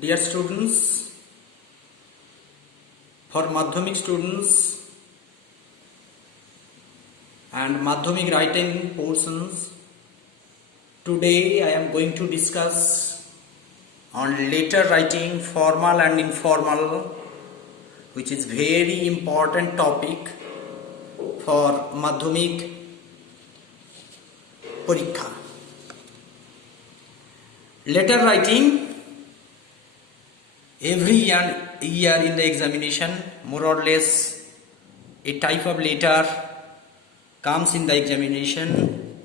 Dear students, for Madhyamik students and Madhyamik writing portions, today I am going to discuss on letter writing, formal and informal, which is very important topic for Madhyamik Parikha. Letter writing, every year in the examination, more or less a type of letter comes in the examination.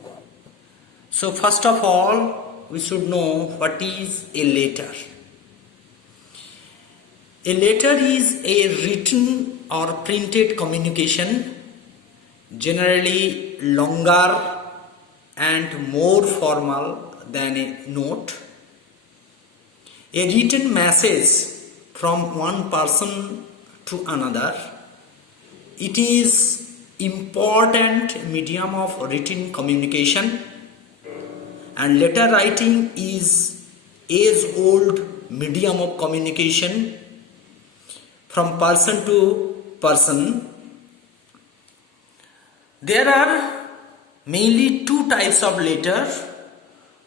So first of all, we should know what is a letter. A letter is a written or printed communication, generally longer and more formal than a note. A written message from one person to another. It is important medium of written communication, and letter writing is age-old medium of communication from person to person. There are mainly two types of letter.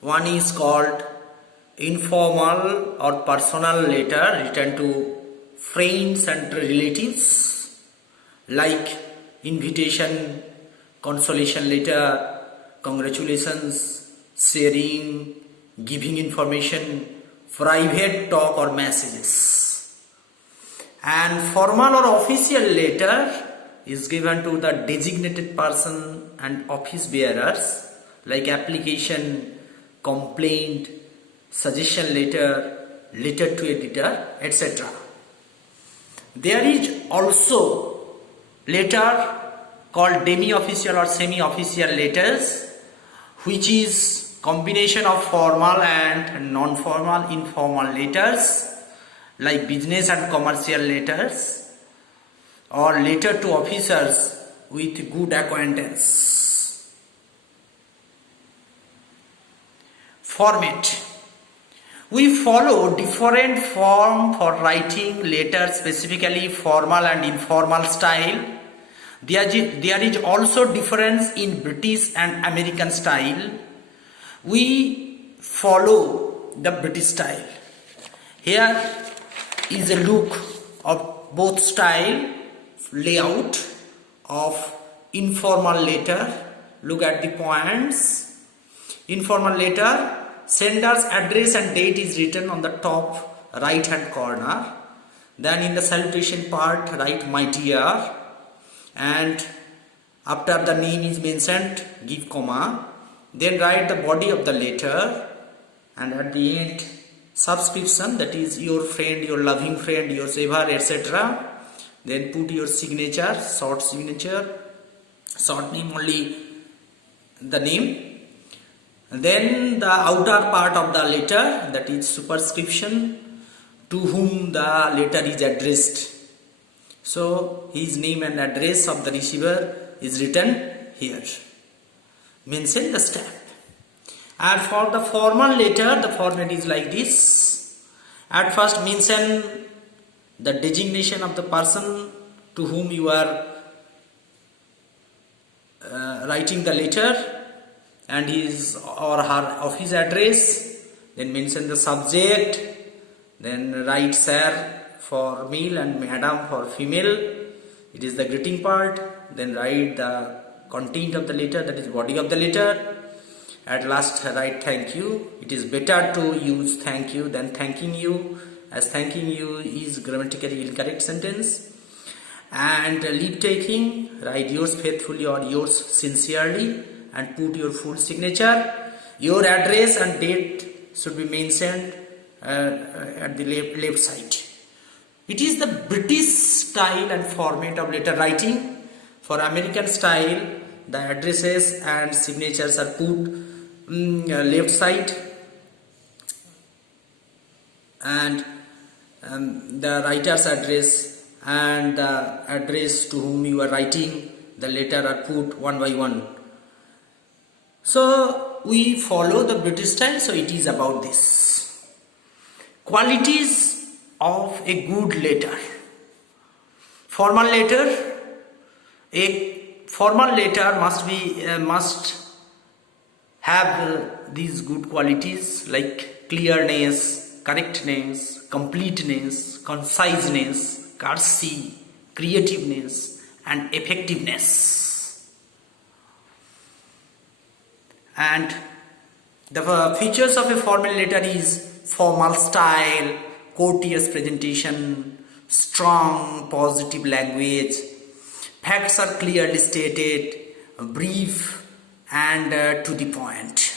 One is called informal or personal letter written to friends and relatives, like invitation, consolation letter, congratulations, sharing, giving information, private talk or messages. And formal or official letter is given to the designated person and office bearers, like application, complaint, suggestion letter, letter to editor, etc. There is also letter called demi-official or semi-official letters, which is combination of formal and non-formal informal letters, like business and commercial letters, or letter to officers with good acquaintance. Format. We follow different form for writing letters, specifically formal and informal style. There is also difference in British and American style. We follow the British style. Here is a look of both style, layout of informal letter. Look at the points. Informal letter, sender's address and date is written on the top right hand corner. Then in the salutation part, write my dear, and after the name is mentioned, give comma. Then write the body of the letter, and at the end subscription, that is your friend, your loving friend, your saver, etc. Then put your signature, short name, only the name. Then the outer part of the letter, that is superscription, to whom the letter is addressed. So his name and address of the receiver is written here. Mention the stamp. And for the formal letter, the format is like this. At first mention the designation of the person to whom you are writing the letter, and his or her office address. Then mention the subject. Then write sir for male and madam for female. It is the greeting part. Then write the content of the letter, that is body of the letter. At last write thank you. It is better to use thank you than thanking you, as thanking you is grammatically incorrect sentence. And leave taking, write yours faithfully or yours sincerely, and put your full signature. Your address and date should be mentioned at the left side. It is the British style and format of letter writing. For American style, the addresses and signatures are put left side, and the writer's address and the address to whom you are writing the letter are put one by one. So we follow the British style, so it is about this. Qualities of a good letter. Formal letter. A formal letter must have these good qualities like clearness, correctness, completeness, conciseness, courtesy, creativeness, and effectiveness. And the features of a formal letter is formal style, courteous presentation, strong positive language, facts are clearly stated, brief and to the point.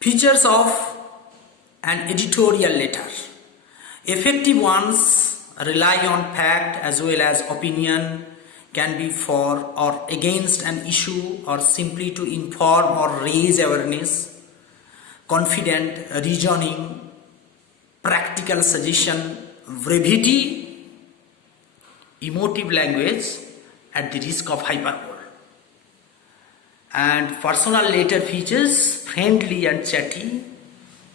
Features of an editorial letter. Effective ones rely on fact as well as opinion, can be for or against an issue or simply to inform or raise awareness, confident, reasoning, practical suggestion, brevity, emotive language at the risk of hyperbole. And personal letter features friendly and chatty,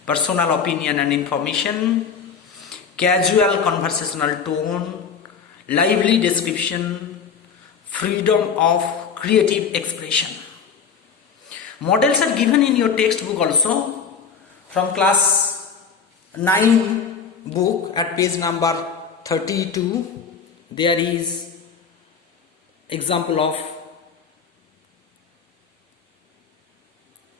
personal opinion and information, casual conversational tone, lively description, freedom of creative expression. Models are given in your textbook also from class 9 book at page number 32. There is example of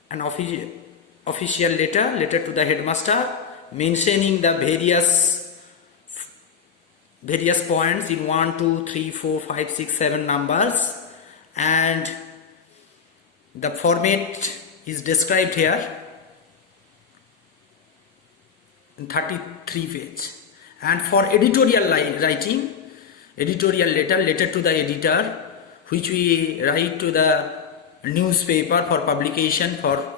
an official letter to the headmaster, mentioning the various points in 1, 2, 3, 4, 5, 6, 7 numbers, and the format is described here in 33 pages. And for editorial writing, editorial letter to the editor, which we write to the newspaper for publication, for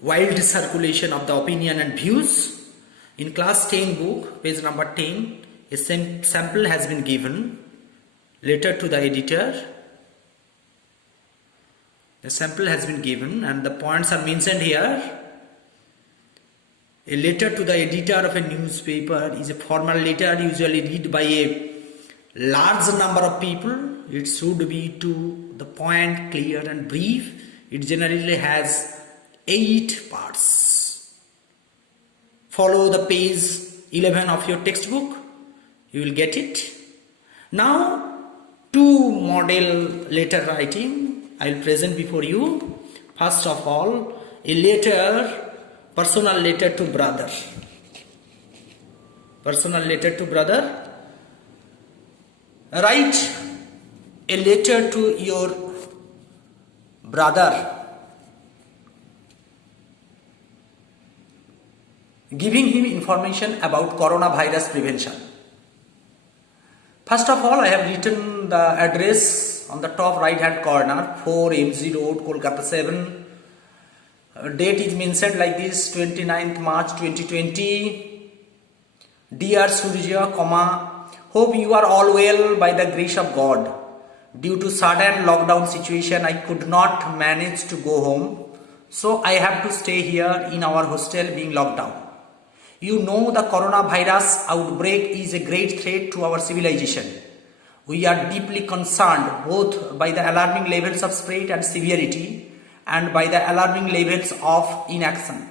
wild circulation of the opinion and views. In class 10 book, page number 10, a sample has been given, letter to the editor. The sample has been given and the points are mentioned here. A letter to the editor of a newspaper is a formal letter usually read by a large number of people. It should be to the point, clear and brief. It generally has 8 parts. Follow the page 11 of your textbook. You will get it. Now, 2 model letter writing I will present before you. First of all, a letter, personal letter to brother. Personal letter to brother. Write a letter to your brother, giving him information about coronavirus prevention. First of all, I have written the address on the top right hand corner, 4 MG Road, Kolkata 7. Date is mentioned like this, 29th March 2020. Dear Surya, hope you are all well by the grace of God. Due to sudden lockdown situation, I could not manage to go home. So I have to stay here in our hostel being locked down. You know the coronavirus outbreak is a great threat to our civilization. We are deeply concerned both by the alarming levels of spread and severity and by the alarming levels of inaction.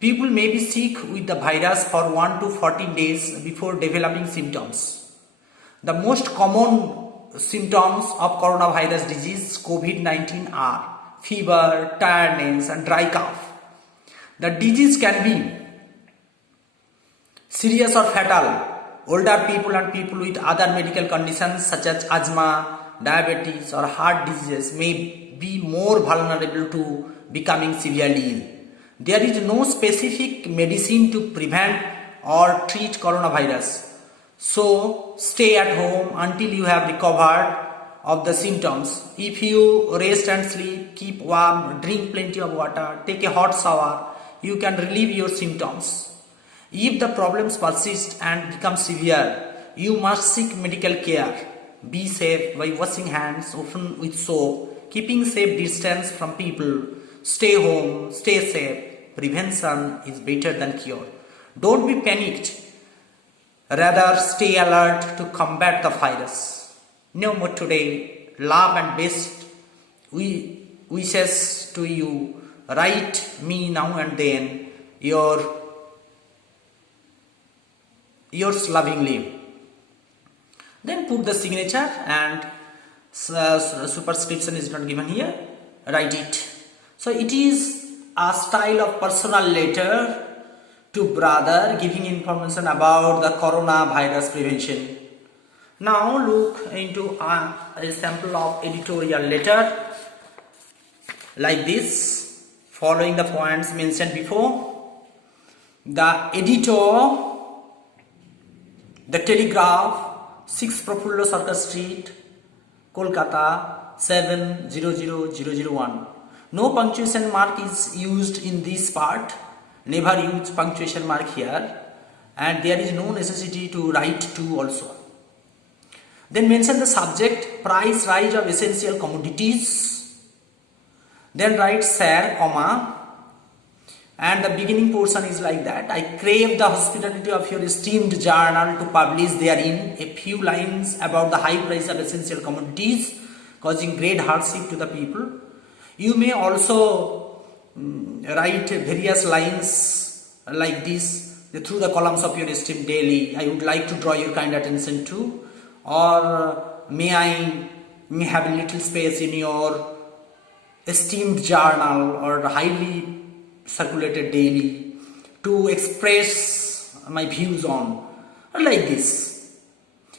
People may be sick with the virus for 1 to 14 days before developing symptoms. The most common symptoms of coronavirus disease COVID-19 are fever, tiredness and dry cough. The disease can be serious or fatal. Older people and people with other medical conditions such as asthma, diabetes or heart diseases may be more vulnerable to becoming severely ill. There is no specific medicine to prevent or treat coronavirus. So stay at home until you have recovered of the symptoms. If you rest and sleep, keep warm, drink plenty of water, take a hot shower, you can relieve your symptoms. If the problems persist and become severe, you must seek medical care. Be safe by washing hands often with soap, keeping safe distance from people. Stay home, stay safe. prevention is better than cure. Don't be panicked. Rather, stay alert to combat the virus. No more today. Love and best wishes to you. Write me now and then. Yours lovingly. Then put the signature, and superscription is not given here. Write it. So it is a style of personal letter to brother giving information about the coronavirus prevention. Now look into a sample of editorial letter like this, following the points mentioned before. The editor, The Telegraph, 6 Profullo Circus Street, Kolkata 700001. No punctuation mark is used in this part. Never use punctuation mark here, and there is no necessity to write to also. Then mention the subject, price rise of essential commodities. Then write share, comma, and the beginning portion is like that. I crave the hospitality of your esteemed journal to publish therein a few lines about the high price of essential commodities causing great hardship to the people. You may also write various lines like this through the columns of your esteemed daily. I would like to draw your kind attention to, or may have a little space in your esteemed journal or highly circulated daily to express my views on, or like this.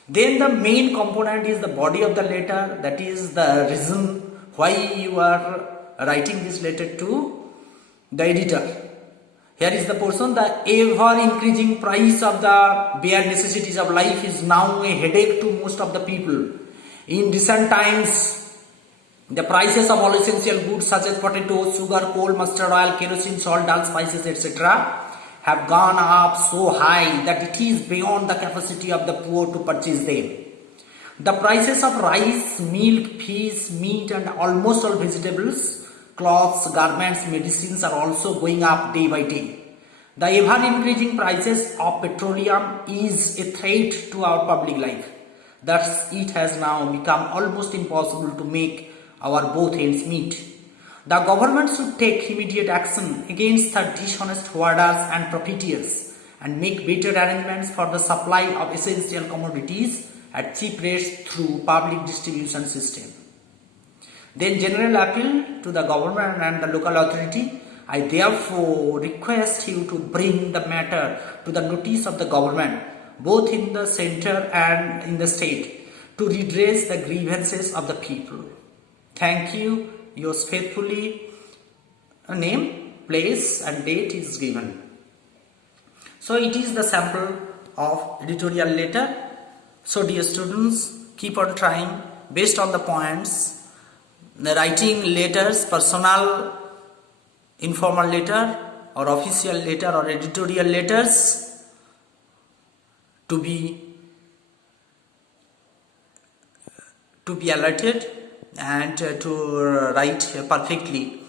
Then the main component is the body of the letter, that is the reason why you are writing this letter to the editor. Here is the portion: the ever increasing price of the bare necessities of life is now a headache to most of the people. In recent times, the prices of all essential goods such as potatoes, sugar, coal, mustard oil, kerosene, salt, dal, spices, etc. have gone up so high that it is beyond the capacity of the poor to purchase them. The prices of rice, milk, fish, meat and almost all vegetables, clothes, garments, medicines are also going up day by day. The ever increasing prices of petroleum is a threat to our public life. Thus, it has now become almost impossible to make our both ends meet. The government should take immediate action against the dishonest hoarders and profiteers and make better arrangements for the supply of essential commodities at cheap rates through public distribution system. Then general appeal to the government and the local authority. I therefore request you to bring the matter to the notice of the government, both in the center and in the state, to redress the grievances of the people. Thank you. Yours faithfully. A name, place and date is given. So it is the sample of editorial letter. So dear students, keep on trying based on the points. Writing letters, personal, informal letter or official letter or editorial letters to be alerted and to write perfectly.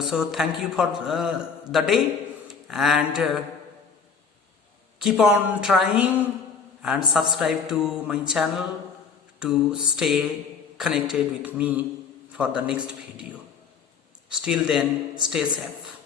So thank you for the day, and keep on trying and subscribe to my channel to stay connected with me for the next video. Still then, stay safe.